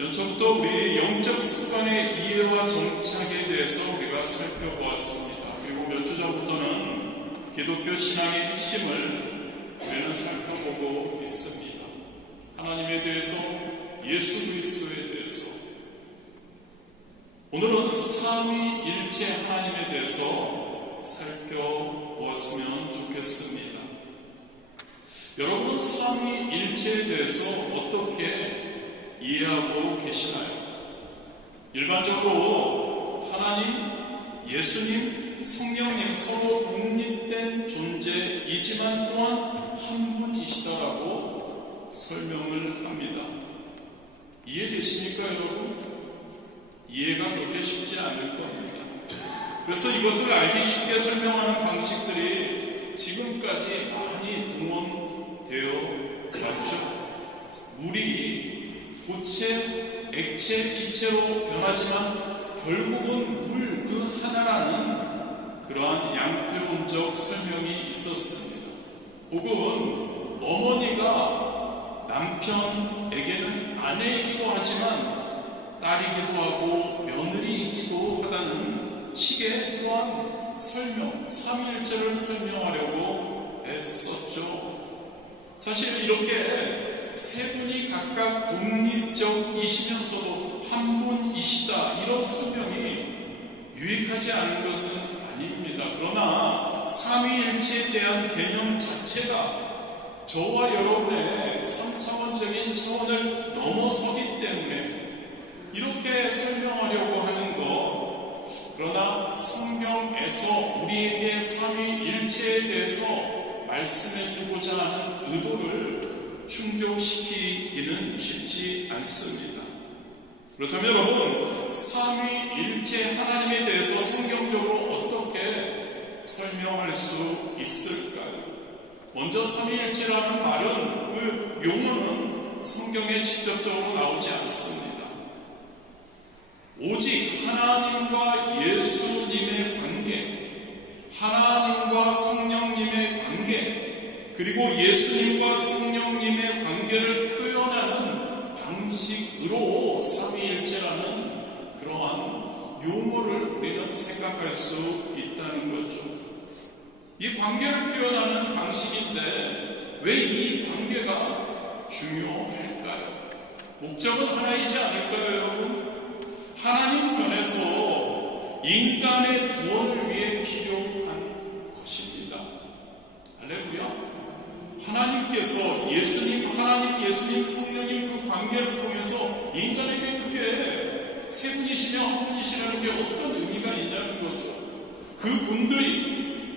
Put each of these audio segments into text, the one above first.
연초부터 우리의 영적 습관의 이해와 정착에 대해서 우리가 살펴보았습니다. 그리고 몇 주 전부터는 기독교 신앙의 핵심을 우리는 살펴보고 있습니다. 하나님에 대해서, 예수 그리스도에 대해서. 오늘은 삼위일체 하나님에 대해서 살펴보았으면 좋겠습니다. 여러분은 삼위일체에 대해서 어떻게 이해하고 계시나요? 일반적으로 하나님, 예수님, 성령님 서로 독립된 존재이지만 또한 한 분이시다라고 설명을 합니다. 이해되십니까, 여러분? 이해가 그렇게 쉽지 않을 겁니다. 그래서 이것을 알기 쉽게 설명하는 방식들이 지금까지 많이 동원되어 왔죠. 물이 고체, 액체, 기체로 변하지만 결국은 물 그 하나라는 그러한 양태론적 설명이 있었습니다. 혹은 어머니가 남편에게는 아내이기도 하지만 딸이기도 하고 며느리이기도 하다는 식의 그러한 설명, 삼위일체를 설명하려고 애썼죠. 사실 이렇게 세 분이 각각 독립적이시면서도 한 분이시다, 이런 설명이 유익하지 않은 것은 아닙니다. 그러나 삼위일체에 대한 개념 자체가 저와 여러분의 3차원적인 차원을 넘어서기 때문에 이렇게 설명하려고 하는 것, 그러나 성경에서 우리에게 삼위일체에 대해서 말씀해 주고자 하는 의도를 충족시키기는 쉽지 않습니다. 그렇다면 여러분, 삼위일체 하나님에 대해서 성경적으로 어떻게 설명할 수 있을까요? 먼저 삼위일체라는 말은, 그 용어는 성경에 직접적으로 나오지 않습니다. 오직 하나님과 예수님의 관계, 하나님과 성령님의 관계, 그리고 예수님과 성령님의 관계를 표현하는 방식으로 삼위일체라는 그러한 용어를 우리는 생각할 수 있다는 거죠. 이 관계를 표현하는 방식인데 왜 이 관계가 중요할까요? 목적은 하나이지 않을까요, 여러분? 하나님 편에서 인간의 구원을 위해 필요한 것입니다. 할렐루야. 하나님께서 하나님, 예수님, 성령님 그 관계를 통해서 인간에게 그게 세 분이시며 한 분이시라는 게 어떤 의미가 있냐는 거죠.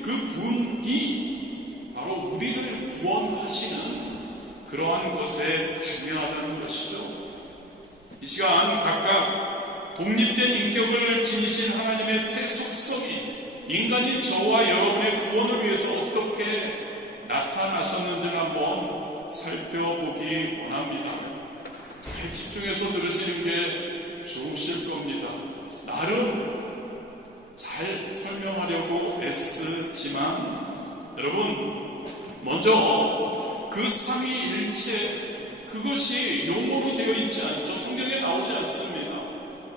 그분이 바로 우리를 구원하시는 그러한 것에 중요하다는 것이죠. 이 시간 각각 독립된 인격을 지니신 하나님의 세 속성이 인간인 저와 여러분의 구원을 위해서 어떻게 나타나셨는지를 한번 살펴보기 원합니다. 잘 집중해서 들으시는 게 좋으실 겁니다. 나름 잘 설명하려고 애쓰지만 여러분, 먼저 그 삼위일체, 그것이 용어로 되어 있지 않죠. 성경에 나오지 않습니다.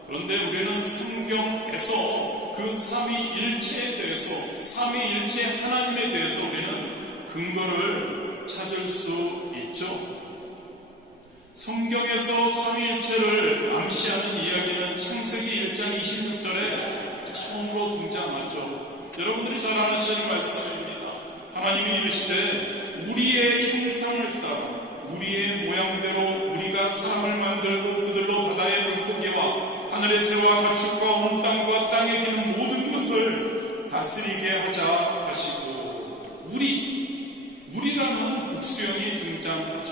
그런데 우리는 성경에서 그 삼위일체에 대해서, 삼위일체 하나님에 대해서 우리는 근거를 찾을 수 있죠. 성경에서 삼위일체를 암시하는 이야기는 창세기 1장 26절에 처음으로 등장하죠. 여러분들이 잘 아시는 말씀입니다. 하나님이 이르시되 우리의 형상을 따라 우리의 모양대로 우리가 사람을 만들고 그들로 바다의 물고기와 하늘의 새와 가축과 온 땅과 땅에 기는 모든 것을 다스리게 하자 하시고, 우리라는 복수형이 등장하죠.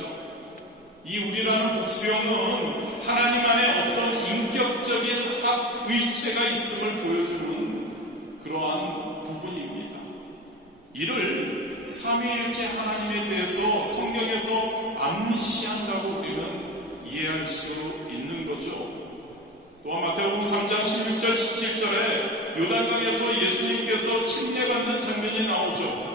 이 우리라는 복수형은 하나님 안에 어떤 인격적인 합의체가 있음을 보여주는 그러한 부분입니다. 이를 삼위일체 하나님에 대해서 성경에서 암시한다고 우리는 이해할 수 있는 거죠. 또한 마태복음 3장 16절 17절에 요단강에서 예수님께서 침례받는 장면이 나오죠.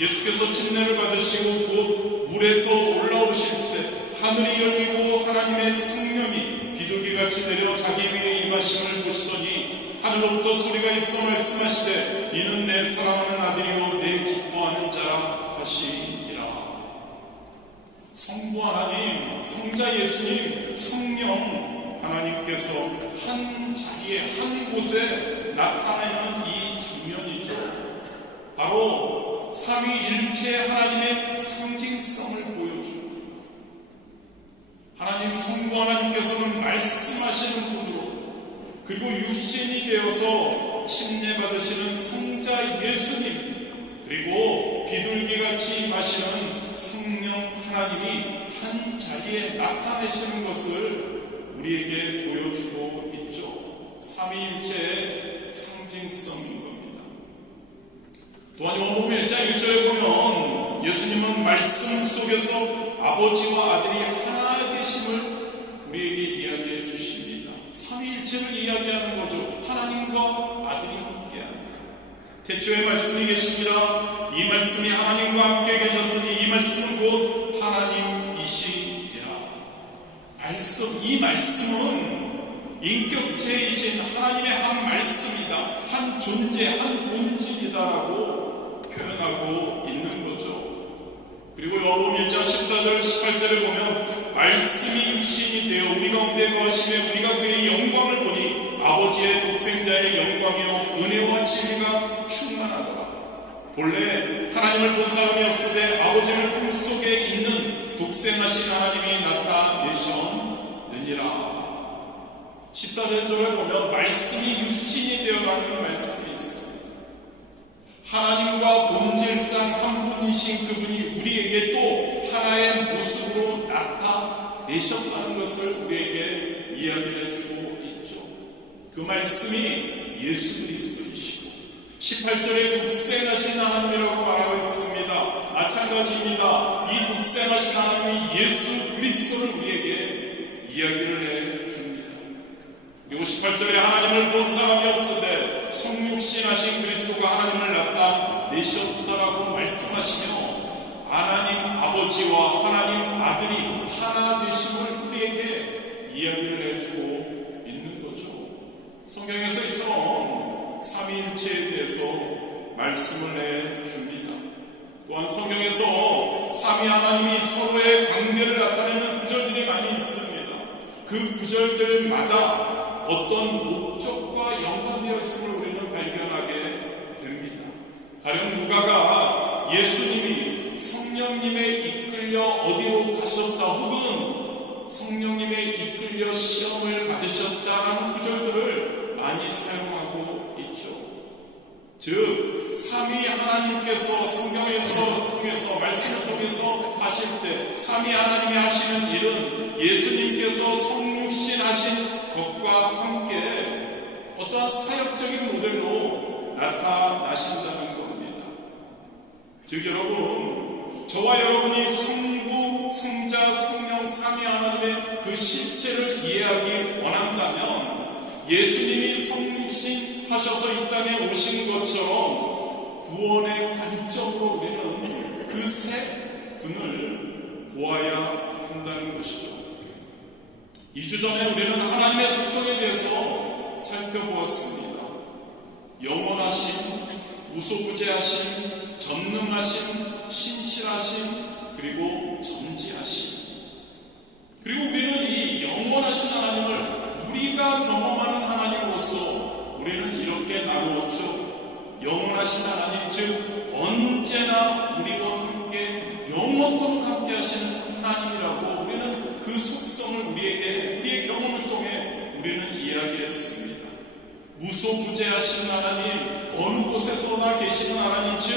예수께서 침례를 받으시고 곧 물에서 올라오실새 하늘이 열리고 하나님의 성령이 비둘기같이 내려 자기 위에 임하심을 보시더니 하늘로부터 소리가 있어 말씀하시되 이는 내 사랑하는 아들이요 내 기뻐하는 자라 하시니라. 성부 하나님, 성자 예수님, 성령 하나님께서 한 자리에 한 곳에 나타내는 이 장면이죠. 바로 삼위일체 하나님의 상징성을 보여줍니다. 하나님 성부 하나님께서는 말씀하시는 분으로, 그리고 육신이 되어서 침례받으시는 성자 예수님, 그리고 비둘기같이 임하시는 성령 하나님이 한 자리에 나타내시는 것을 우리에게 보여주고 있죠. 삼위일체의 상징성인 겁니다. 또한 요한복음 1장 1절에 보면 예수님은 말씀 속에서 아버지와 아들이 하나 되심을 우리에게 이야기해 주십니다. 삼위일체를 이야기하는 거죠. 하나님과 아들이 함께한다. 태초에 말씀이 계시니라. 이 말씀이 하나님과 함께 계셨으니 이 말씀은 곧 하나님이시니라. 이 말씀은 인격체이신 하나님의 한 말씀이다, 한 존재, 한 본질이다라고 표현하고 있는 거죠. 그리고 요한복음 1장 14절 18절에 보면 말씀이 육신이 되어 우리 가운데 거하시며 우리가 그의 영광을 보니 아버지의 독생자의 영광이요 은혜와 진리가 충만하더라. 본래 하나님을 본 사람이 없으되 아버지를 품속에 있는 독생하신 하나님이 나타내셨느니라. 14절에 보면 말씀이 육신이 되어라는 말씀이 있습니다. 하나님과 본질상 한 분이신 그분이 우리에게 또 하나의 모습으로 나타내셨다는 것을 우리에게 이야기를 해주고 있죠. 그 말씀이 예수 그리스도이시고 18절에 독생하신 하나님이라고 말하고 있습니다. 마찬가지입니다. 이 독생하신 하나님이 예수 그리스도를 우리에게 이야기를 해줍니다. 그리고 18절에 하나님을 본 사람이 없으되 성육신하신 그리스도가 하나님을 나타내셨다라고 말씀하시며 하나님 아버지와 하나님 아들이 하나 되심을 우리에게 이야기를 해주고 있는 거죠. 성경에서 이처럼 삼위일체에 대해서 말씀을 해줍니다. 또한 성경에서 삼위 하나님이 서로의 관계를 나타내는 구절들이 많이 있습니다. 그 구절들마다 어떤 목적과 연관되어 있음을 우리는 발견하게 됩니다. 가령 누가가 예수님이 성령님에 이끌려 어디로 가셨다 혹은 성령님에 이끌려 시험을 받으셨다라는 구절들을 많이 사용하고 있죠. 즉 삼위 하나님께서 성경에서 통해서 말씀을 통해서 하실 때 삼위 하나님이 하시는 일은 예수님께서 성육신 하신 것과 함께 어떠한 사역적인 모델로 나타나신다는 겁니다. 즉 여러분, 저와 여러분이 성부, 성자, 성령, 삼위 하나님의 그 실체를 이해하기 원한다면 예수님이 성육신 하셔서 이 땅에 오신 것처럼 구원의 관점으로 우리는 그 세 분을 보아야 한다는 것이죠. 2주 전에 우리는 하나님의 속성에 대해서 살펴보았습니다. 영원하신, 무소부재하신, 전능하신, 신실하신, 그리고 전지하신. 그리고 우리는 이 영원하신 하나님을 우리가 경험하는 하나님으로서 우리는 이렇게 나누었죠. 영원하신 하나님, 즉 언제나 우리와 함께 영원토록 함께 하시는 하나님이라고 우리는 그 속성을 우리의 경험을 통해 우리는 이야기했습니다. 무소부재하신 하나님, 어느 곳에서나 계시는 하나님, 즉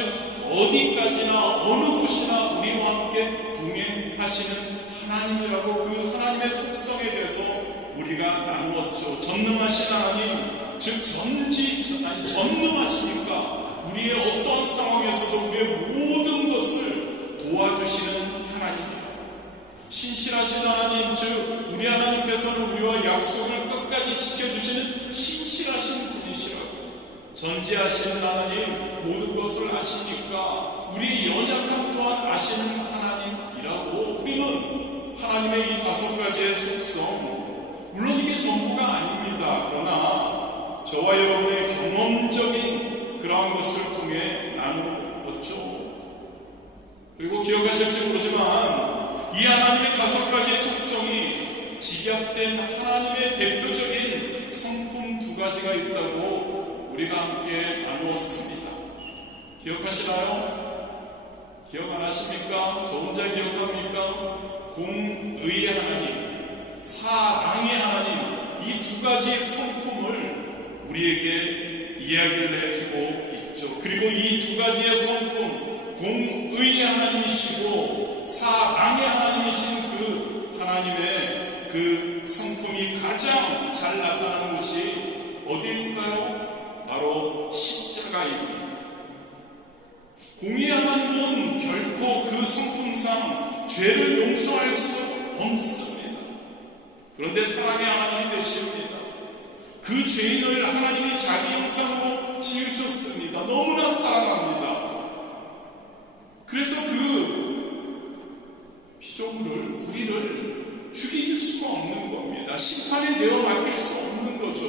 어디까지나 어느 곳이나 우리와 함께 동행하시는 하나님이라고 그 하나님의 속성에 대해서 우리가 나누었죠. 전능하신 하나님, 즉 전능하시니까 우리의 어떠한 상황에서도 우리의 모든 것을 도와주시는 하나님이에요. 신실하신 하나님, 즉 우리 하나님께서는 우리와 약속을 끝까지 지켜주시는 신실하신 분이시라고. 전지하신 하나님, 모든 것을 아시니까 우리의 연약함 또한 아시는 하나님이라고 우리는 하나님의 이 5가지의 속성, 물론 이게 전부 저와 여러분의 경험적인 그러한 것을 통해 나누었죠. 그리고 기억하실지 모르지만 이 하나님의 5가지의 속성이 집약된 하나님의 대표적인 성품 2가지가 있다고 우리가 함께 나누었습니다. 기억하시나요? 기억 안 하십니까? 저 혼자 기억합니까? 공의의 하나님, 사랑의 하나님, 이 2가지의 성품을 우리에게 이야기를 해주고 있죠. 그리고 이 2가지의 성품, 공의의 하나님이시고 사랑의 하나님이신 그 하나님의 그 성품이 가장 잘 나타나는 곳이 어디일까요? 바로 십자가입니다. 공의의 하나님은 결코 그 성품상 죄를 용서할 수 없습니다. 그런데 사랑의 하나님이 되십니다. 그 죄인을 하나님이 자기 형상으로 지으셨습니다. 너무나 사랑합니다. 그래서 그 피조물을, 우리를 죽이길 수가 없는 겁니다. 심판에 내어 맡길 수 없는 거죠.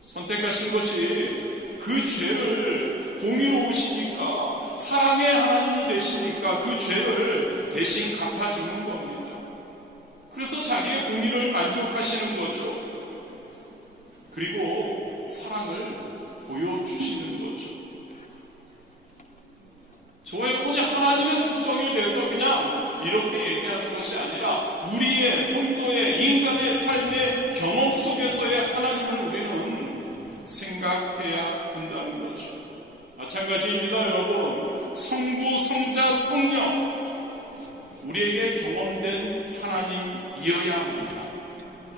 선택하신 것이 그 죄를 공의로우시니까, 사랑의 하나님이 되시니까 그 죄를 대신 갚아주는 겁니다. 그래서 자기의 공의를 만족하시는 거죠. 그리고 사랑을 보여주시는 거죠. 저와 여러분이 하나님의 속성에 대해서 그냥 이렇게 얘기하는 것이 아니라 우리의 성도의 인간의 삶의 경험 속에서의 하나님을 우리는 생각해야 한다는 거죠. 마찬가지입니다, 여러분. 성부, 성자, 성령, 우리에게 경험된 하나님이어야 합니다.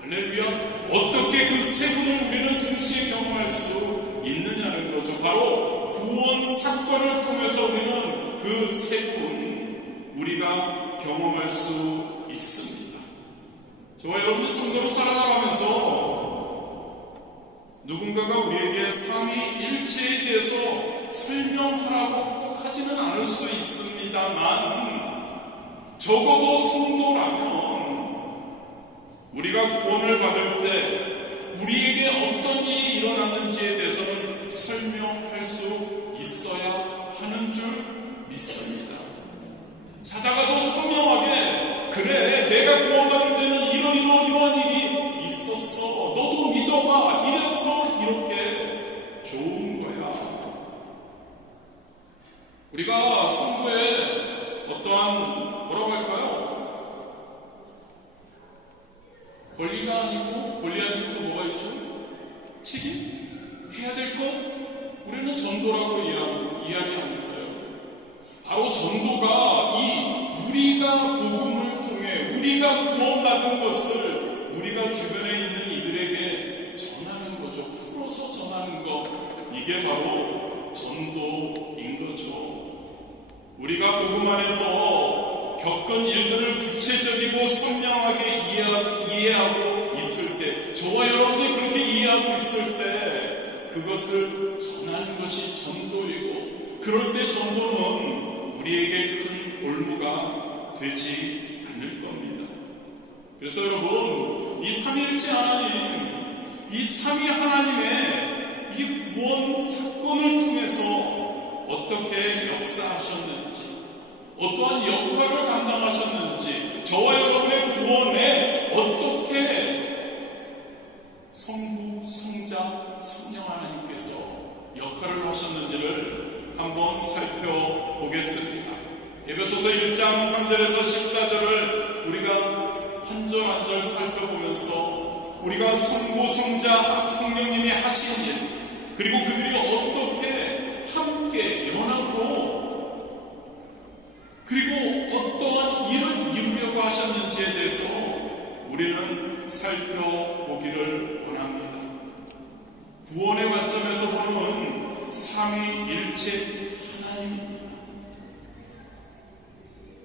할렐루야. 어떻게 그 세 분을 우리는 동시에 경험할 수 있느냐는 거죠. 바로 구원 사건을 통해서 우리는 그 세 분 우리가 경험할 수 있습니다. 저와 여러분이 성도로 살아가면서 누군가가 우리에게 삼위일체에 대해서 설명하라고 꼭 하지는 않을 수 있습니다만, 적어도 성도라면 우리가 구원을 받을 때 우리에게 어떤 일이 일어났는지에 대해서는 설명할 수 있어야 하는 줄 믿습니다. 자다가도 선명하게, 그래, 내가 구원받을 때는 이러한 일이 있었어, 너도 믿어봐, 이래서 이렇게 좋은 거야. 우리가 성도에 어떠한, 뭐라고 할까요? 권리가 아니고 또 뭐가 있죠? 책임? 해야 될 것? 우리는 전도라고 이야기합니다. 바로 전도가 우리가 복음을 통해 우리가 구원받은 것을 우리가 주변에 있는 이들에게 전하는 거죠. 풀어서 전하는 것. 이게 바로 전도인 거죠. 우리가 복음 안에서 겪은 일들을 구체적이고 선명하게 이해하고 있을 때, 저와 여러분이 그렇게 이해하고 있을 때 그것을 전하는 것이 전도이고, 그럴 때 전도는 우리에게 큰 올무가 되지 않을 겁니다. 그래서 여러분, 이 삼위일체 하나님, 이 삼위 하나님의 이 구원 사건을 통해서 어떻게 역사하셨는지, 어떠한 역할을 감당하셨는지, 저와 여러분의 구원에 어떻게 성부, 성자, 성령 하나님께서 역할을 하셨는지를 한번 살펴보겠습니다. 에베소서 1장 3절에서 14절을 우리가 한 절 한 절 살펴보면서 우리가 성부, 성자, 성령님이 하신 일, 그리고 그들이 어떻게 함께 연합으로, 그리고 어떠한 일을 이루려고 하셨는지에 대해서 우리는 살펴보기를 원합니다. 구원의 관점에서 보는 삼위일체 하나님입니다.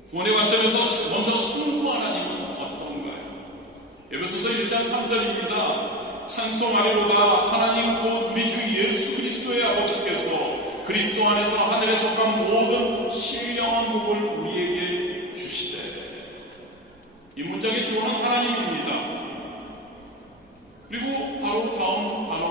구원의 관점에서 먼저 성부 하나님은 어떤가요? 에베소서 1장 3절입니다. 찬송하리로다. 하나님 곧 우리 주 예수 그리스도의 아버지께서 그리스도 안에서 하늘에 속한 모든 신령한 복을 우리에게 주시되. 이 문장의 주어는 하나님입니다. 그리고 바로 다음 단어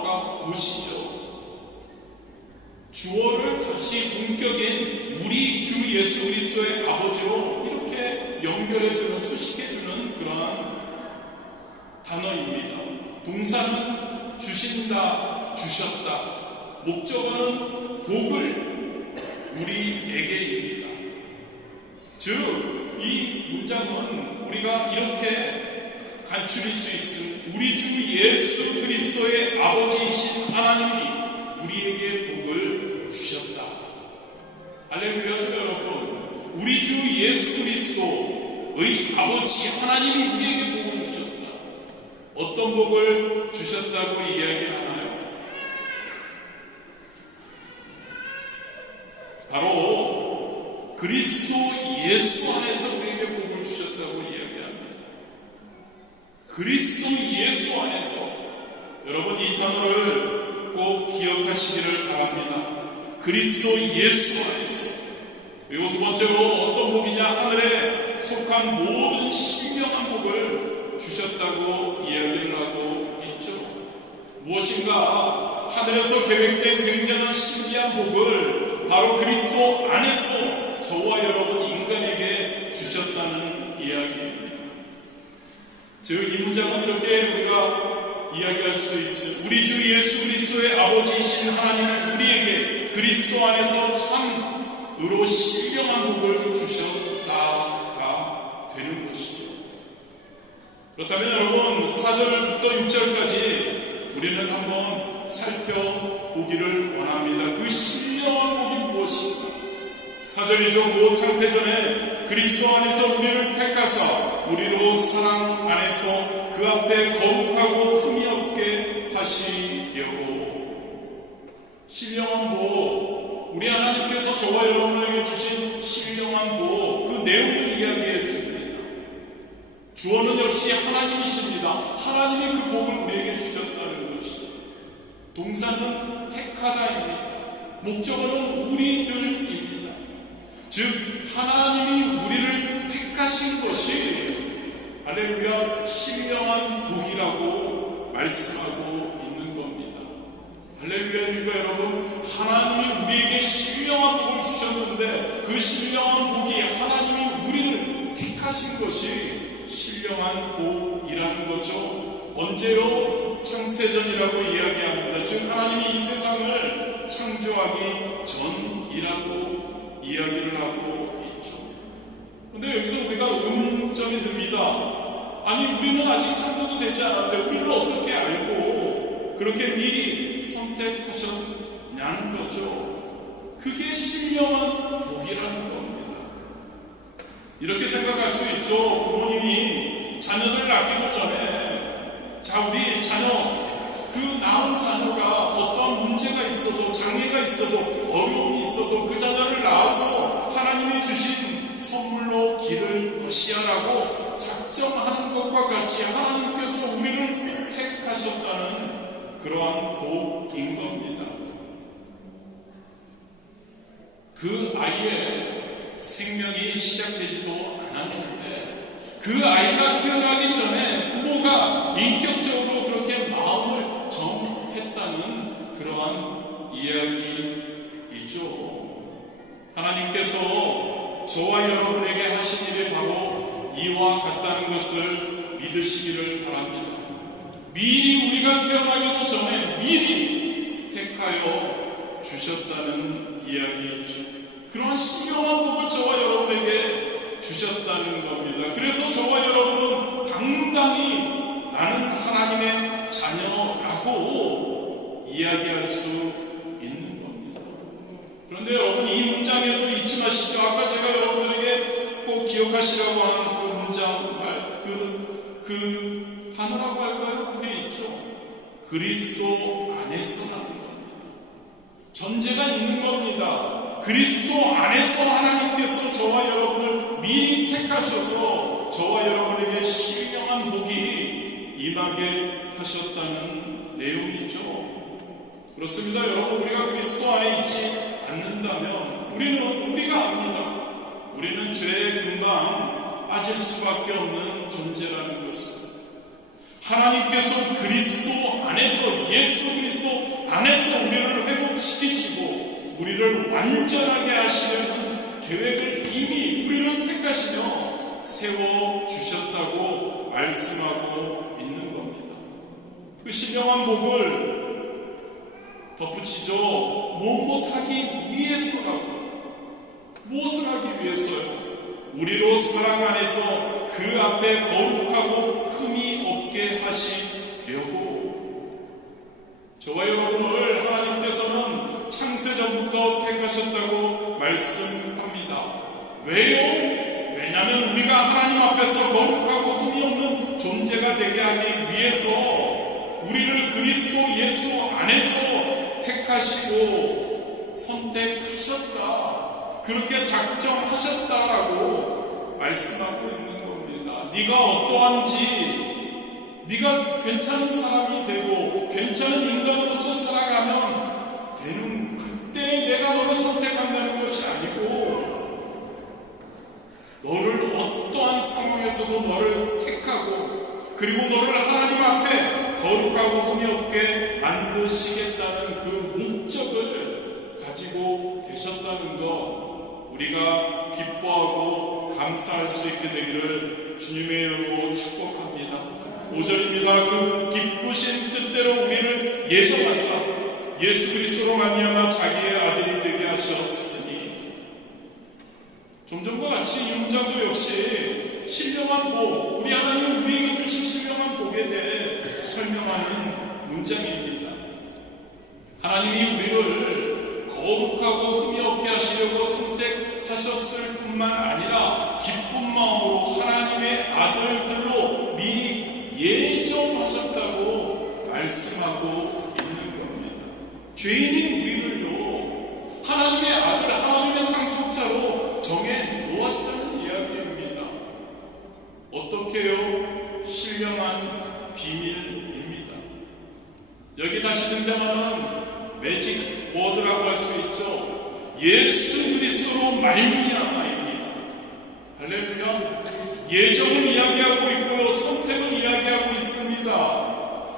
역시 동격인 우리 주 예수 그리스도의 아버지로 이렇게 연결해주는, 수식해주는 그러한 단어입니다. 동사는 주신다, 주셨다. 목적어는 복을 우리에게입니다. 즉, 이 문장은 우리가 이렇게 간추릴 수 있음. 우리 주 예수 그리스도의 아버지이신 하나님이 우리에게 복을 주셨다. 할렐루야죠, 여러분. 우리 주 예수 그리스도의 아버지 하나님이 우리에게 복을 주셨다. 어떤 복을 주셨다고 이야기하나요? 바로 그리스도 예수 안에서 우리에게 복을 주셨다고 이야기합니다. 그리스도 예수 안에서. 여러분, 이 단어를 꼭 기억하시기를 바랍니다. 그리스도 예수 안에서. 그리고 두 번째로 어떤 복이냐? 하늘에 속한 모든 신령한 복을 주셨다고 이야기를 하고 있죠. 무엇인가? 하늘에서 계획된 굉장한 신비한 복을 바로 그리스도 안에서 저와 여러분 인간에게 주셨다는 이야기입니다. 즉, 이 문장은 이렇게 우리가 이야기할 수 있음. 우리 주 예수 그리스도의 아버지이신 하나님은 우리에게 그리스도 안에서 참으로 신령한 복을 주셨다가 되는 것이죠. 그렇다면 여러분, 4절부터 6절까지 우리는 한번 살펴보기를 원합니다. 그 신령한 복이 무엇인가? 4절이죠. 곧 창세전에 그리스도 안에서 우리를 택하사 우리로 사랑 안에서 그 앞에 거룩하고 흠이 없게 하시려고. 신령한 복, 우리 하나님께서 저와 여러분에게 주신 신령한 복, 그 내용을 이야기해 줍니다. 주어는 역시 하나님이십니다. 하나님이 그 복을 우리에게 주셨다는 것이죠. 동사는 택하다입니다. 목적어는 우리들입니다. 즉, 하나님이 우리를 택하신 것이 할렐루야 신령한 복이라고 말씀하고 있는 겁니다. 할렐루야입니까 여러분? 하나님이 우리에게 신령한 복을 주셨는데 그 신령한 복이 하나님이 우리를 택하신 것이 신령한 복이라는 거죠. 언제요? 창세전이라고 이야기합니다. 즉, 하나님이 이 세상을 창조하기 전이라고 이야기를 하고 있죠. 그런데 여기서 우리가 의문점이 듭니다. 아니, 우리는 아직 창조도 되지 않았는데 우리를 어떻게 알고 그렇게 미리 선택하셨냐는 거죠. 그게 신령한 복이라는 겁니다. 이렇게 생각할 수 있죠. 부모님이 자녀들을 아끼기 전에, 자, 우리 자녀, 그 낳은 자녀가 어떠한 문제가 있어도, 장애가 있어도, 어려움이 있어도 그 자녀를 낳아서 하나님이 주신 선물로 기를 것이야라고 작정하는 것과 같이 하나님께서 우리를 택하셨다는 그러한 복인 겁니다. 그 아이의 생명이 시작되지도 않았는데 그 아이가 태어나기 전에 부모가 인격적으로 그렇게 마음을 정했다는 그러한 이야기이죠. 하나님께서 저와 여러분에게 하신 일이 바로 이와 같다는 것을 믿으시기를 바랍니다. 미리 우리가 태어나기도 전에 미리 택하여 주셨다는 이야기이죠. 그러한 신령한 복을 저와 여러분에게 주셨다는 겁니다. 그래서 저와 여러분은 당당히 나는 하나님의 자녀라고 이야기할 수 있는 겁니다. 그런데 여러분, 이 문장에도 잊지 마시죠. 아까 제가 여러분들에게 꼭 기억하시라고 하는 그 문장, 그 단어라고 할까요? 그게 있죠. 그리스도 안에서라는 겁니다. 전제가 있는 겁니다. 그리스도 안에서 하나님께서 저와 여러분을 미리 택하셔서 저와 여러분에게 신령한 복이 임하게 하셨다는 내용이죠. 그렇습니다. 여러분, 우리가 그리스도 안에 있지 않는다면 우리가 압니다. 우리는 죄에 금방 빠질 수밖에 없는 존재라는 것을. 하나님께서 그리스도 안에서, 예수 그리스도 안에서 우리를 회복시키시고 우리를 완전하게 하시려는 계획을 이미 우리를 택하시며 세워주셨다고 말씀하고 있는 겁니다. 그 신령한 복을 덧붙이죠. 무엇하기 위해서라고. 무엇을 하기 위해서요? 우리로 사랑 안에서 그 앞에 거룩하고 흠이 없게 하시려고. 저와 여러분을 하나님께서는 창세전부터 택하셨다고 말씀합니다. 왜요? 왜냐하면 우리가 하나님 앞에서 거룩하고 흠이 없는 존재가 되게 하기 위해서 우리를 그리스도 예수 안에서 택하시고 선택하셨다. 그렇게 작정하셨다라고 말씀하고 있는 겁니다. 네가 어떠한지, 네가 괜찮은 사람이 되고 괜찮은 인간으로서 살아가면 되는 그때 내가 너를 선택한다는 것이 아니고, 너를 어떠한 상황에서도 너를 택하고 그리고 너를 하나님 앞에 거룩하고 흠이 없게 만드시겠다는 그 목적을 가지고 계셨다는 것, 우리가 기뻐하고 감사할 수 있게 되기를 주님의 이름으로 축복합니다. 5절입니다. 그 기쁘신 뜻대로 우리를 예정하사 예수 그리스도로 말미암아 자기의 아들이 되게 하셨으니. 좀 전과 같이 이 문장도 역시 신령한 복, 우리 하나님은 우리에게 주신 신령한 복에 대해 설명하는 문장입니다. 하나님이 우리를 거룩하고 흠이 없게 하시려고 선택하셨을 뿐만 아니라 기쁜 마음으로 하나님의 아들들로 미리 예정하셨다고 말씀하고 있는 겁니다. 죄인인 우리를요, 하나님의 아들, 하나님의 상속자로 정해 놓았다는 이야기입니다. 어떻게요? 신령한 비밀입니다. 여기 다시 등장하는 매직 워드라고 할 수 있죠. 예수 그리스도로 말미암아입니다. 할렐루야. 예정을 이야기하고 있고요, 선택을 이야기하고 있습니다.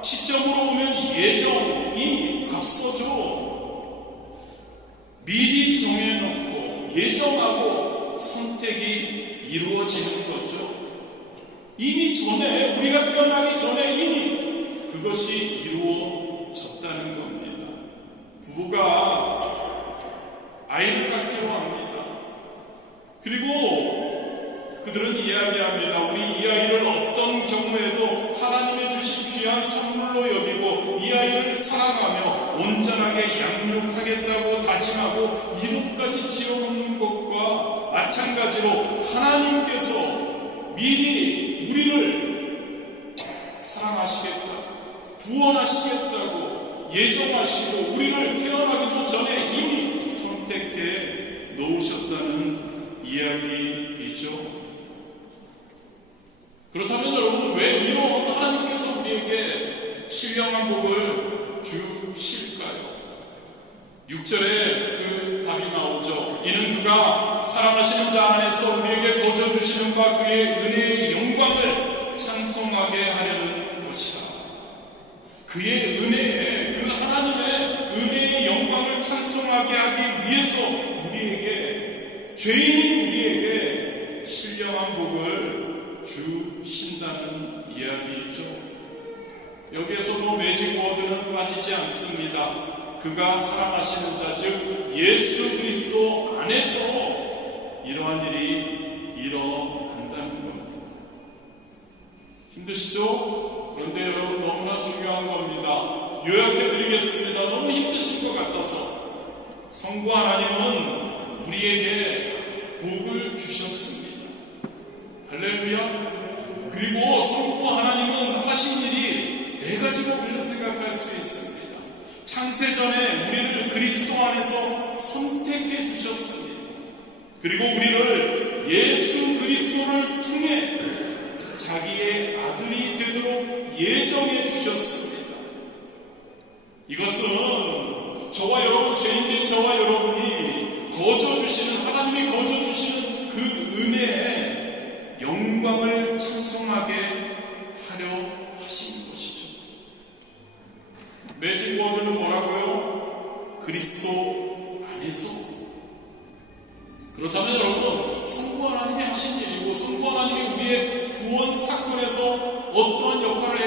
시점으로 보면 예정이 앞서죠. 미리 정해놓고 예정하고 선택이 이루어지는 거죠. 이미 전에, 우리가 태어나기 전에 이미 그것이 이루어졌다는 겁니다. 부부가 아이를 갖기로 합니다. 그리고 그들은 이야기합니다. 우리 이 아이를 어떤 경우에도 하나님의 주신 귀한 선물로 여기고 이 아이를 사랑하며 온전하게 양육하겠다고 다짐하고 이름까지 지어놓는 것과 마찬가지로 하나님께서 미리 우리를 사랑하시겠다, 구원하시겠다고 예정하시고 우리를 태어나기도 전에 이미 선택해 놓으셨다는 이야기이죠. 그렇다면 여러분, 왜 이런 하나님께서 우리에게 신령한 복을 주실까요? 6절에 그 답이 나오죠. 이는 그가 사랑하시는 자 안에서 우리에게 거저 주시는 바 그의 은혜의 영광을 찬송하게 하려는 것이라. 그의 은혜에, 그 하나님의 은혜의 영광을 찬송하게 하기 위해서 우리에게, 죄인인 우리에게 신령한 복을 주신다는 이야기이죠. 여기에서도 매직 워드는 빠지지 않습니다. 그가 사랑하시는 자, 즉 예수 그리스도 안에서 이러한 일이 일어난다는 겁니다. 힘드시죠? 그런데 여러분, 너무나 중요한 겁니다. 요약해 드리겠습니다. 너무 힘드실 것 같아서. 성부 하나님은 우리에게 복을 주셨습니다. 할렐루야. 그리고 성부 하나님은 하신 일이 네 가지로 우리는 생각할 수 있습니다. 창세전에 우리를 그리스도 안에서 선택해 주셨습니다. 그리고 우리를 예수 그리스도를 통해 자기의 아들이 되도록 예정해 주셨습니다. 이것은 저와 여러분, 죄인된 저와 여러분이 거저 주시는, 하나님이 거저 주시는 그 은혜에 영광을 찬송하게 하려 하신 것이죠. 매직 워드는 뭐라고요? 그리스도 안에서. 그렇다면 여러분, 성부 하나님이 하신 일이고 성부 하나님이 우리의 구원 사건에서 어떠한 역할을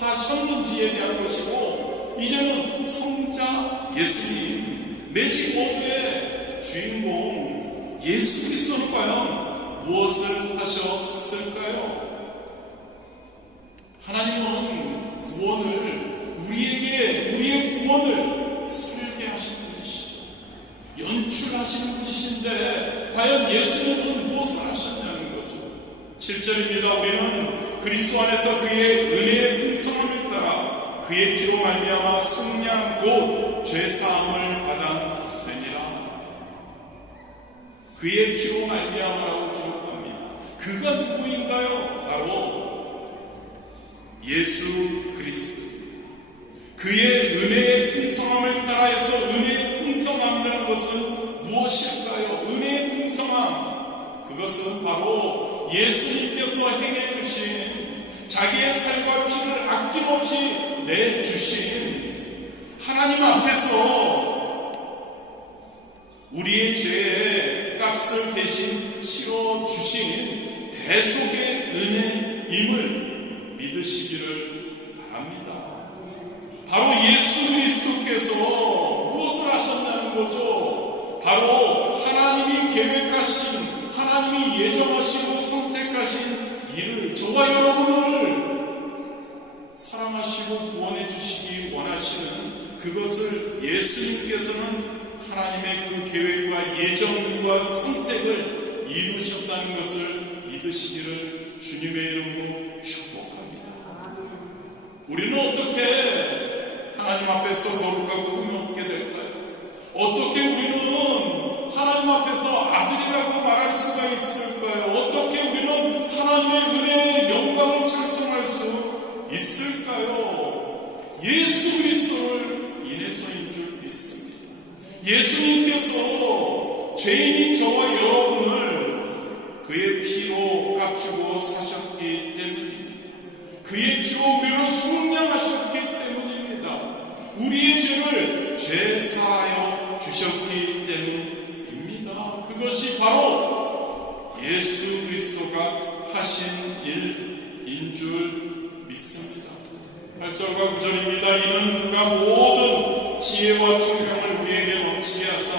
하셨는지에 대한 것이고, 이제는 성자 예수님, 매직 모두의 주인공 예수 그리스도는 과연 무엇을 하셨을까요? 하나님은 구원을, 우리의 구원을 설계하신 분이시죠. 연출하시는 분이신데 과연 예수님은 무엇을 하셨냐는 거죠. 7절입니다. 우리는 그리스도 안에서 그의 은혜의 풍성함을 따라 그의 피로 말미암아 속량 곧 죄사함을 받았느니라. 그의 피로 말미암아라고 기록합니다. 그가 누구인가요? 바로 예수 그리스도. 그의 은혜의 풍성함을 따라해서 은혜의 풍성함이라는 것은 무엇일까요? 은혜의 풍성함, 그것은 바로 예수님께서 행해 주신, 자기의 살과 피를 아낌없이 내주신, 하나님 앞에서 우리의 죄의 값을 대신 치러 주신 대속의 은혜임을 믿으시기를 바랍니다. 바로 예수 그리스도께서 무엇을 하셨다는 거죠? 바로 하나님이 계획하신, 하나님이 예정하시고 선택하신 일을, 저와 여러분을 사랑하시고 구원해 주시기 원하시는 그것을 예수님께서는 하나님의 그 계획과 예정과 선택을 이루셨다는 것을 믿으시기를 주님의 이름으로 축복합니다. 우리는 어떻게 하나님 앞에서 거룩하고 흠없게 될까요? 어떻게 우리는 하나님 앞에서 아들이라고 말할 수가 있을까요? 어떻게 우리는 하나님의 은혜의 영광을 찬송할 수 있을까요? 예수 그리스도를 인해서인 줄 믿습니다. 예수님께서 죄인인 저와 여러분을 그의 피로 값주고 사셨기 때문입니다. 그의 피로 우리를 속량하셨기 때문입니다. 우리의 죄를 죄사하여 주셨기 때문입니다. 그것이 바로 예수 그리스도가 하신 일인 줄 믿습니다. 8절과 9절입니다. 이는 그가 모든 지혜와 총명을 우리에게 넘치게 하사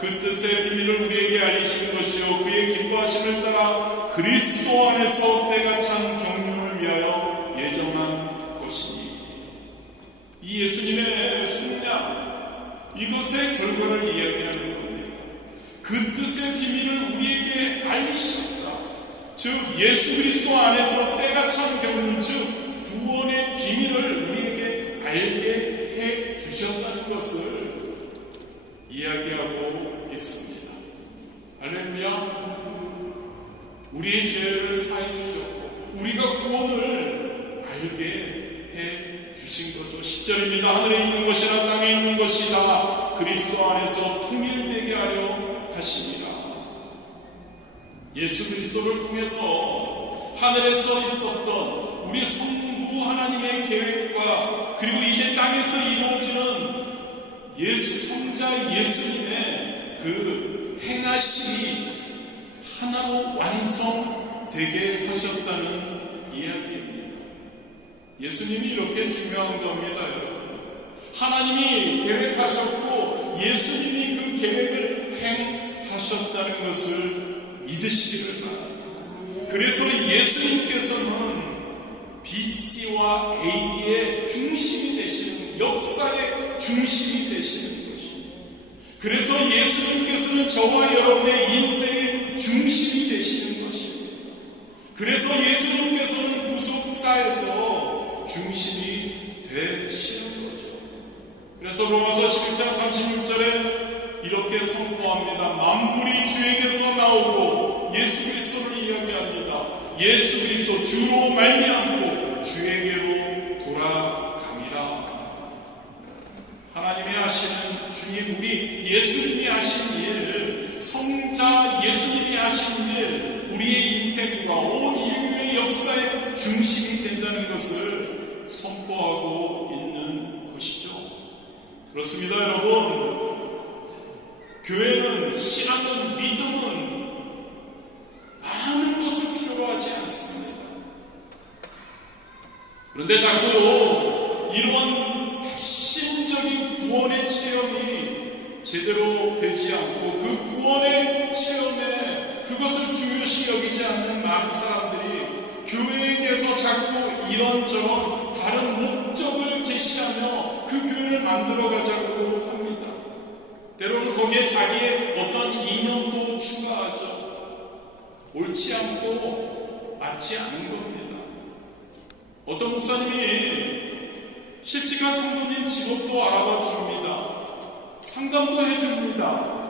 그 뜻의 비밀을 우리에게 알리시는 것이요 그의 기뻐하심을 따라 그리스도 안에서 때가 찬 경륜을 위하여 예정한 것이니. 이 예수님의 속량, 이것의 결과를 이야기하는 겁니다. 그 뜻의 비밀을 우리에게 알리셨다. 즉 예수 그리스도 안에서 때가 찬 경륜, 즉 구원의 비밀을 우리에게 알게 해 주셨다는 것을 이야기하고 있습니다. 할렐루야. 우리의 죄를 사해 주셨고 우리가 구원을 알게 해 주신 거죠. 10절입니다. 하늘에 있는 것이나 땅에 있는 것이 다 그리스도 안에서 통일되게 하려 하시니라. 예수 그리스도를 통해서 하늘에서 있었던 우리 성부 하나님의 계획과 그리고 이제 땅에서 이루어지는 예수 성자 예수님의 그 행하심이 하나로 완성되게 하셨다는 이야기입니다. 예수님이 이렇게 중요한 겁니다, 여러분. 하나님이 계획하셨고 예수님이 그 계획을 행하셨다는 것을 믿으시기를 바랍니다. 그래서 예수님께서는 BC와 AD의 중심이 되시는, 역사의 중심이 되시는 것입니다. 그래서 예수님께서는 저와 여러분의 인생의 중심이 되시는 것입니다. 그래서 예수님께서는 구속사에서 중심이 되시는 거죠. 그래서 로마서 11장 36절에 이렇게 선포합니다. 만물이 주에게서 나오고 예수 그리스도를 이야기합니다. 예수 그리스도 주로 말미암고 주에게로 돌아갑니다. 하나님의 하시는 주님, 우리 예수님이 하신 일, 성자 예수님이 하신 일, 우리의 인생과 온 인류의 역사의 중심이 된다는 것을 선포하고 있는 것이죠. 그렇습니다, 여러분. 교회는, 신앙은, 믿음은 많은 것을 필요로 하지 않습니다. 그런데 자꾸 이런 핵심적인 구원의 체험이 제대로 되지 않고 그 구원의 체험에 그것을 중요시 여기지 않는 많은 사람들이 교회에게서 자꾸 이런저런 다른 목적을 제시하며 그 교회를 만들어가자고 합니다. 때로는 거기에 자기의 어떤 이념도 추가하죠. 옳지 않고 맞지 않은 겁니다. 어떤 목사님이 실직한 성도님 직업도 알아봐 줍니다. 상담도 해줍니다.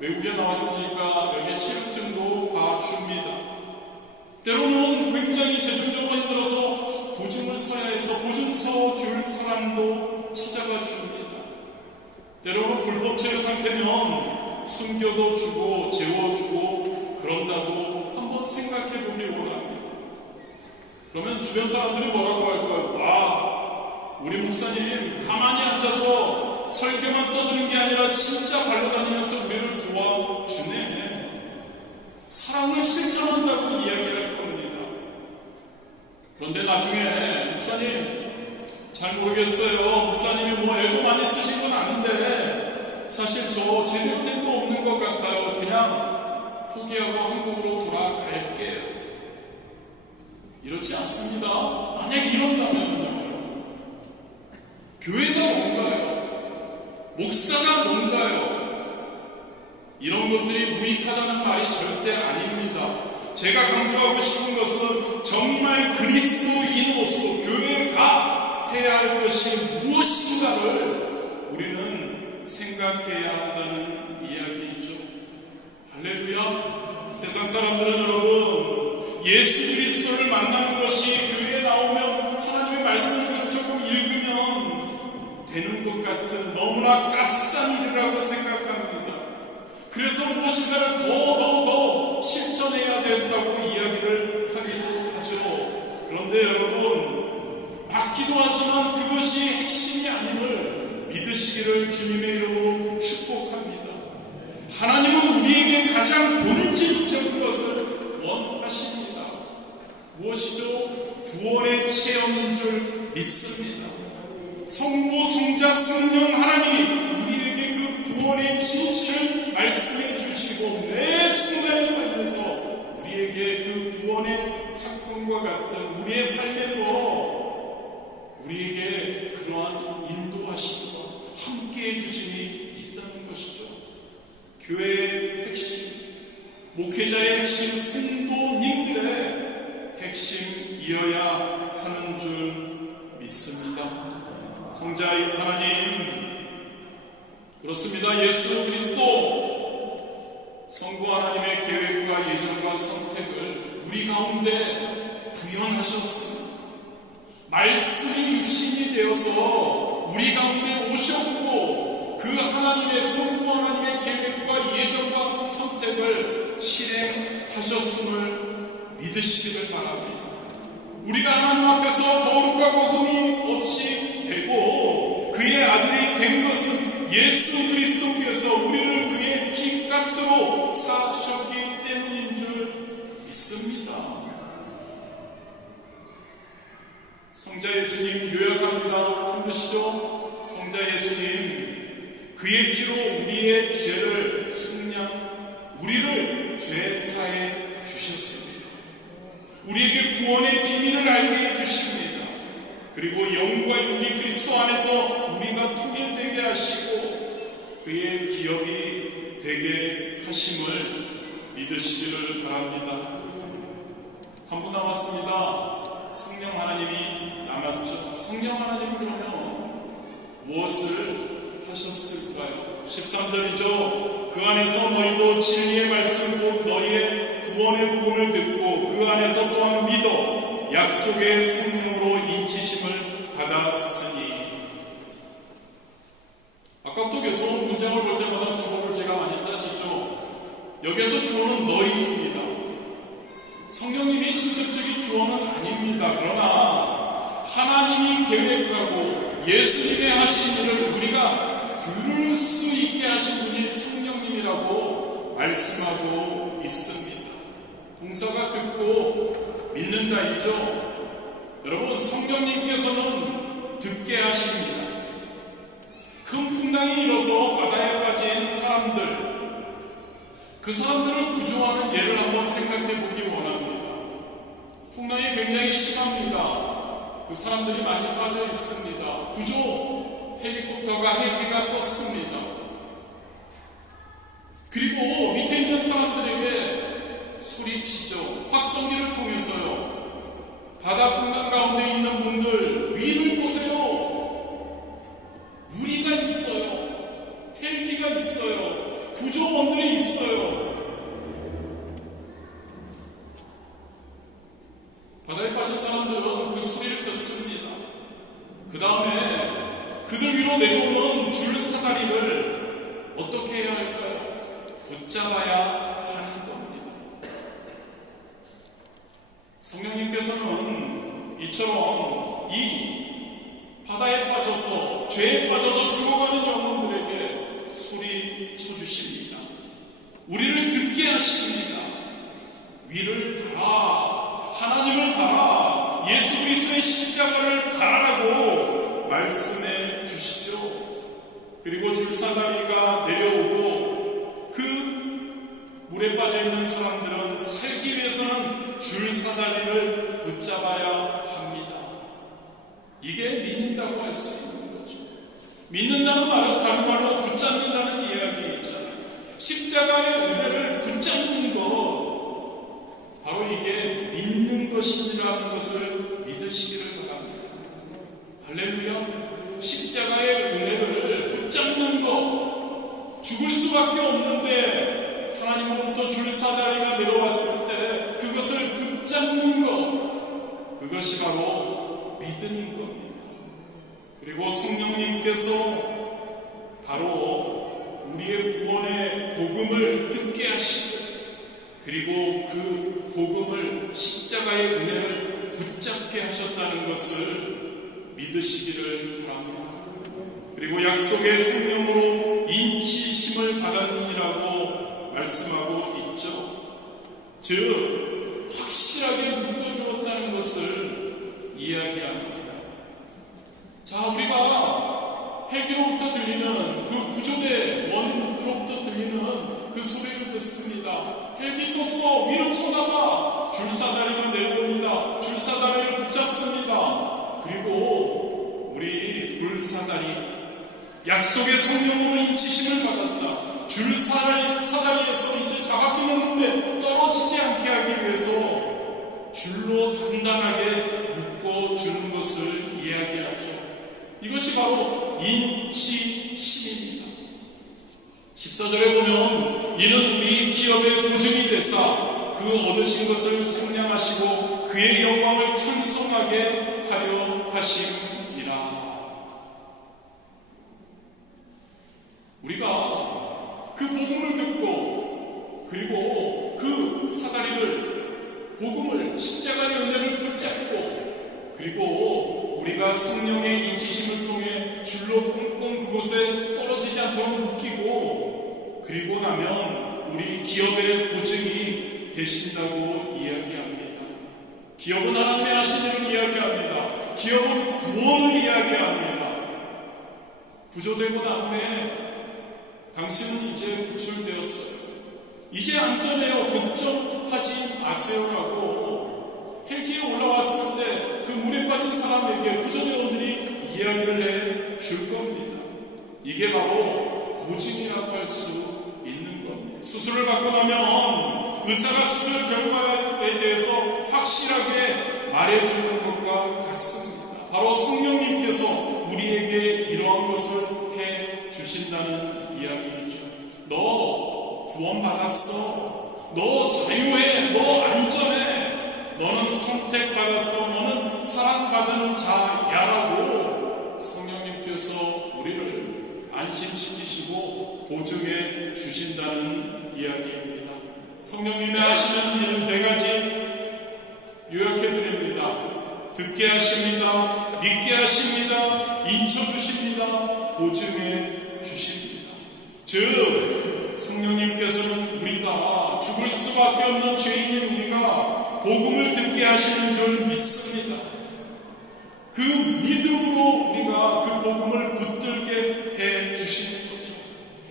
외국에 나왔으니까 여기에 체력증도 봐줍니다. 때로는 굉장히 재정적으로 힘들어서 보증을 서야 해서 보증 서줄 사람도 찾아가 줍니다. 때로는 불법 체류 상태면 숨겨도 주고 재워주고 그런다고 한번 생각해 보길 원합니다. 그러면 주변 사람들이 뭐라고 할까요? 와, 우리 목사님 가만히 앉아서 설교만 떠드는 게 아니라 진짜 발로 다니면서 우리를 도와주네. 사랑을 실천한다고 이야기할 겁니다. 그런데 나중에 목사님 잘 모르겠어요. 목사님이 뭐 애도 많이 쓰신 건 아는데 사실 저 제대로 된 거 없는 것 같아요. 그냥 포기하고 한국으로 돌아갈게요. 이렇지 않습니다. 만약에 이런다면요, 교회가 뭔가요? 목사가 뭔가요? 이런 것들이 무익하다는 말이 절대 아닙니다. 제가 강조하고 싶은 것은 정말 그리스도인으로서 교회가 해야 할 것이 무엇인가를 우리는 생각해야 한다는 이야기이죠. 할렐루야. 세상 사람들은 여러분 예수 그리스도를 만나는 것이 교회에 나오면 하나님의 말씀을 조금 읽으면 되는 것 같은 너무나 값싼 일이라고 생각합니다. 그래서 무엇인가를 더 실천해야 된다고 이야기를 하기도 하죠. 그런데 여러분, 맞기도 하지만 그것이 핵심이 아님을 믿으시기를 주님의 이름으로 축복합니다. 하나님은 우리에게 가장 본질적인 것을 원하십니다. 무엇이죠? 구원의 체험인 줄 믿습니다. 성부, 성자, 성령 하나님이 우리에게 그 구원의 진실을 말씀해 주시고 매 순간의 삶에서 우리에게 그 구원의 사건과 같은 우리의 삶에서 우리에게 그러한 인도하심과 함께해 주심이 있다는 것이죠. 교회의 핵심, 목회자의 핵심, 성도님들의 핵심이어야 하는 줄 믿습니다. 성자 하나님, 그렇습니다. 예수 그리스도 성부 하나님의 계획과 예정과 선택을 우리 가운데 구현하셨습니다. 말씀이 육신이 되어서 우리 가운데 오셨고 그 하나님의 성부 하나님의 계획과 예정과 선택을 실행하셨음을 믿으시기를 바랍니다. 우리가 하나님 앞에서 거룩하고 흠이 없이 되고 그의 아들이 된 것은 예수 그리스도께서 우리를 그의 피값으로 사셨기 때문인 줄 믿습니다. 성자 예수님 요약합니다. 힘드시죠? 성자 예수님, 그의 피로 우리의 죄를 속량, 우리를 죄 사해 주셨습니다. 우리에게 구원의 비밀을 알게 해주십니다. 그리고 영과 육이 그리스도 안에서 우리가 통일되게 하시고 그의 기업이 되게 하심을 믿으시기를 바랍니다. 한 분 남았습니다. 성령 하나님이 남았죠. 성령 하나님이 그러면 무엇을 하셨을까요? 13절이죠. 그 안에서 너희도 진리의 말씀 곧 너희의 구원의 복음을 듣고 그 안에서 또한 믿어 약속의 성령으로 인치심을 받았으니. 아까부터 계속 문장을 볼 때마다 주어를 제가 많이 따지죠. 여기에서 주어는 너희입니다. 성령님이 직접적인 주어는 아닙니다. 그러나 하나님이 계획하고 예수님의 하신 일을 우리가 들을 수 있게 하신 분이 성령님이라고 말씀하고 있습니다. 동사가 듣고 믿는다이죠. 여러분, 성령님께서는 듣게 하십니다. 큰 풍랑이 일어서 바다에 빠진 사람들, 그 사람들을 구조하는 예를 한번 생각해 보기 원합니다. 풍랑이 굉장히 심합니다. 그 사람들이 많이 빠져 있습니다. 구조 헬리콥터가 헬기가 떴습니다. 그리고 밑에 있는 사람들에게 소리치죠. 확성기를 통해서요. 바다 풍랑 가운데 있는 분들, 위를 보세요. 우리가 있어요. 헬기가 있어요. 구조원들이 있어요. 바다에 빠진 사람들은 그 소리를 듣습니다. 그 다음에 그들 위로 내려오는 줄 사다리를 어떻게 해야 할까요? 붙잡아야 하는 겁니다. 성령님께서는 이처럼 이 바다에 빠져서, 죄에 빠져서 죽어가는 영혼들에게 소리쳐 주십니다. 우리를 듣게 하십니다. 위를 봐라, 하나님을 봐라, 예수 그리스도의 십자가를 바라라고 말씀해 주시죠. 그리고 줄사다리가 내려오고 그 물에 빠져 있는 사람들은 살기 위해서는 줄사다리를 붙잡아야 합니다. 이게 믿는다고 할 수 있는 거죠. 믿는다는 말은 다른 말로 붙잡는다는 이야기잖아요. 십자가의 은혜를 붙잡는 것, 바로 이게 믿는 것이라는 것을 믿으시기를 바랍니다. 할렐루야. 십자가의 은혜를 붙잡는 것, 죽을 수밖에 없는데 하나님으로부터 줄사다리가 내려왔을 때 그것을 붙잡는 것, 그것이 바로 믿음인 겁니다. 그리고 성령님께서 바로 우리의 구원의 복음을 듣게 하시고, 그리고 그 복음을, 십자가의 은혜를 붙잡게 하셨다는 것을 믿으시기를 바랍니다. 그리고 약속의 성령으로 인치심을 받았느니라고 말씀하고 있죠. 즉 확실하게 묶어주었다는 것을 이야기합니다. 자, 우리가 헬기로부터 들리는 그 구조대 원으로부터 들리는 그 소리를 듣습니다. 헬기 떴어, 위로 쳐다봐. 줄사다리가 내려옵니다. 줄사다리를 붙잡습니다. 그리고 우리 불사다리, 약속의 성령으로 인치심을 받았다. 줄사다리에서 이제 자각이 났는데 떨어지지 않게 하기 위해서 줄로 단단하게 묶어주는 것을 이야기하죠. 이것이 바로 인치심입니다. 14절에 보면 이는 우리 기업의 보증이 되사 그 얻으신 것을 속량하시고 그의 영광을 찬송하게 하려 하심이라. 우리가 그 복음을 듣고, 그리고 그 사다리를, 복음을, 십자가의 은혜를 붙잡고, 그리고 우리가 성령의 인치심을 통해 줄로 꽁꽁 그곳에 떨어지지 않도록 묶이고, 그리고 나면 우리 기업의 보증이 되신다고 이야기합니다. 기업은 하나님의 하신 일을 이야기합니다. 기업은 구원을 이야기합니다. 구조되고 난 후에 당신은 이제 구출되었어요. 이제 안전해요. 걱정하지 마세요라고 헬기에 올라왔을 때 그 물에 빠진 사람에게 구조대원들이 이야기를 해줄 겁니다. 이게 바로 보증이라고 할 수 있는 겁니다. 수술을 받고 나면 의사가 수술 결과에 대해서 확실하게 말해주는 것과 같습니다. 바로 성령님께서 우리에게 이러한 것을 해 주신다는 이야기이죠. 너 구원받았어. 너 자유해. 너 안전해. 너는 선택받았어. 너는 사랑받은 자야라고 성령님께서 우리를 안심시키시고 보증해 주신다는 이야기입니다. 성령님의 하시는 일은 4가지 요약해 드립니다. 듣게 하십니다. 믿게 하십니다. 인쳐주십니다. 보증해 주십니다. 즉 성령님께서는 우리가 죽을 수밖에 없는 죄인인 우리가 복음을 듣게 하시는 줄 믿습니다. 그 믿음으로 우리가 그 복음을 붙들게 해 주시는 거죠.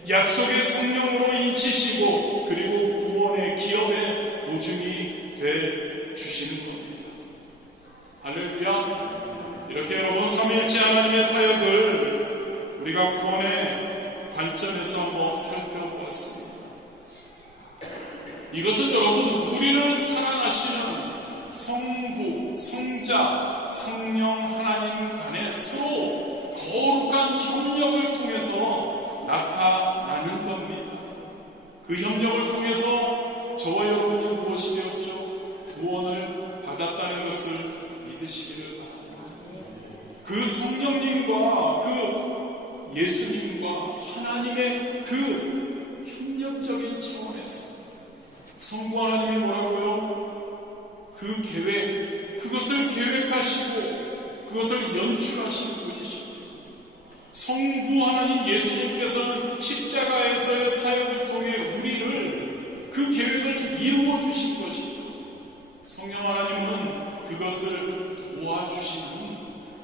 약속의 성령으로 인치시고 그리고 구원의 기업의 보증이 돼 주시는 겁니다. 할렐루야. 이렇게 여러분 삼위일체 하나님의 사역을 우리가 구원의 관점에서 한번 살펴보았습니다. 이것은 여러분 우리를 사랑하시는 성부, 성자, 성령 하나님 간의 서로 거룩한 협력을 통해서 나타나는 겁니다. 그 협력을 통해서 저와 여러분이 무엇이 되었죠? 구원을 받았다는 것을 믿으시기를 바랍니다. 그 성령님과 그 예수님과 하나님의 그 협력적인 차원에서 성부 하나님이 뭐라고요? 그 계획, 그것을 계획하시고 그것을 연출하시는 분이십니다. 성부 하나님 예수님께서는 십자가에서의 사역을 통해 우리를 그 계획을 이루어 주신 것입니다. 성령 하나님은 그것을 도와주시는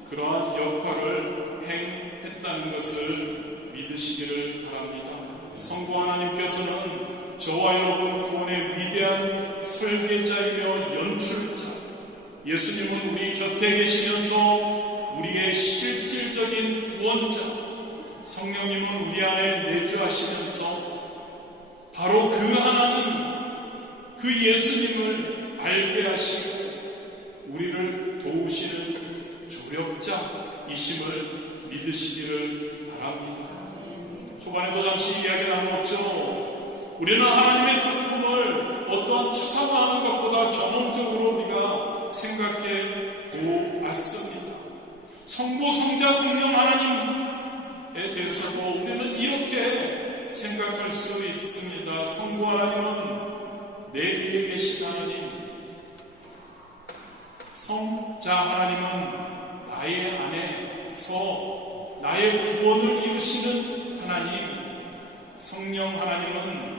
그러한 역할을 행했다는 것을 믿으시기를 바랍니다. 성부 하나님께서는 저와 여러분 구원의 위대한 설계자이며 연출자, 예수님은 우리 곁에 계시면서 우리의 실질적인 구원자, 성령님은 우리 안에 내주하시면서 바로 그 하나님, 그 예수님을 알게 하시고 우리를 도우시는 조력자이심을 믿으시기를 바랍니다. 초반에도 잠시 이야기 나누었죠. 우리는 하나님의 성품을 어떠한 추상화하는 것보다 경험적으로 우리가 생각해 보았습니다. 성부, 성자, 성령 하나님에 대해서도 우리는 이렇게 생각할 수 있습니다. 성부 하나님은 내 위에 계신 하나님, 성자 하나님은 나의 안에서 나의 구원을 이루시는 하나님, 성령 하나님은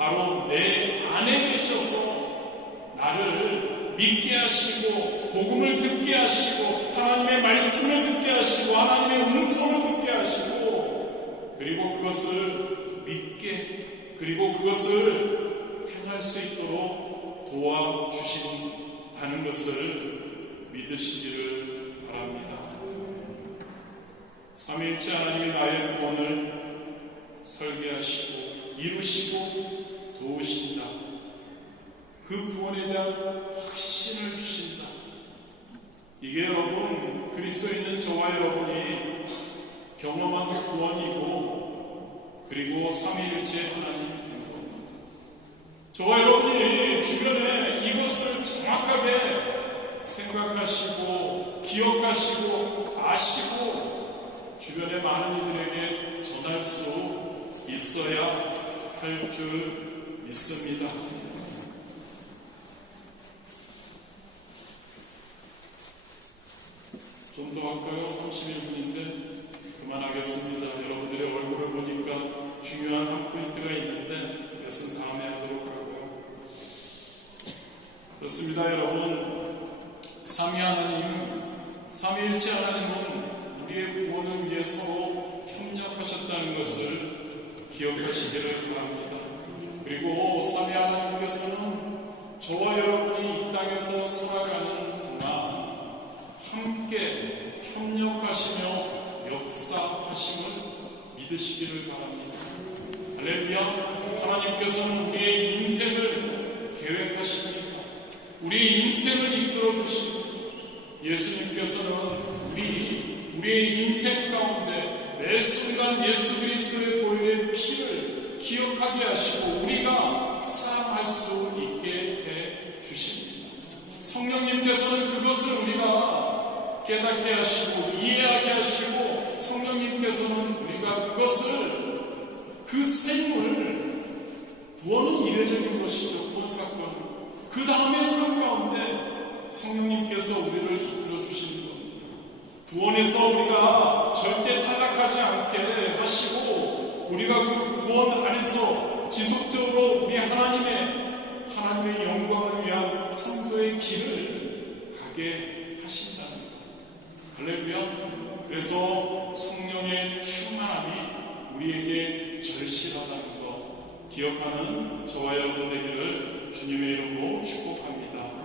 바로 내 안에 계셔서 나를 믿게 하시고 복음을 듣게 하시고 하나님의 말씀을 듣게 하시고 하나님의 음성을 듣게 하시고 그리고 그것을 믿게 그리고 그것을 행할 수 있도록 도와주신다는 것을 믿으시기를 바랍니다. 삼위일체 하나님이 나의 구원을 설계하시고 이루시고 도우신다. 그 구원에 대한 확신을 주신다. 이게 여러분 그리스도에 있는 저와 여러분이 경험한 구원이고 그리고 삼위일체 하나님인 겁니다. 저와 여러분이 주변에 이것을 정확하게 생각하시고 기억하시고 아시고 주변의 많은 이들에게 전할 수 있어야 할 줄 믿습니다. 좀 더 할까요? 31분인데 그만하겠습니다. 여러분들의 얼굴을 보니까 중요한 한 포인트가 있는데 그것은 다음에 하도록 하고요. 그렇습니다. 여러분, 삼위 하나님, 삼위일체 하나님은 우리의 구원을 위해 서로 협력하셨다는 것을 기억하시기를 바랍니다. 그리고 삼위 하나님께서는 저와 여러분이 이 땅에서 살아가는 동안 함께 협력하시며 역사하심을 믿으시기를 바랍니다. 할렐루야. 하나님께서는 우리의 인생을 계획하십니다. 우리의 인생을 이끌어 주십니다. 예수님께서는 우리의 인생 가운데 매 순간 예수 그리스도의 보혈의 피를 기억하게 하시고 우리가 사랑할 수 있게 해 주십니다. 성령님께서는 그것을 우리가 깨닫게 하시고 이해하게 하시고 성령님께서는 우리가 그것을 그 셈을 구원은 이례적인 것이죠. 구원 사건. 그 다음의 삶 가운데 성령님께서 우리를 이끌어 주시는 겁니다. 구원에서 우리가 절대 탈락하지 않게 하시고 우리가 그 구원 안에서 지속적으로 우리 하나님의 영광을 위한 선교의 길을 가게 하신다는 것. 할렐루야. 그래서 성령의 충만함이 우리에게 절실하다는 것 기억하는 저와 여러분 되기를 주님의 이름으로 축복합니다.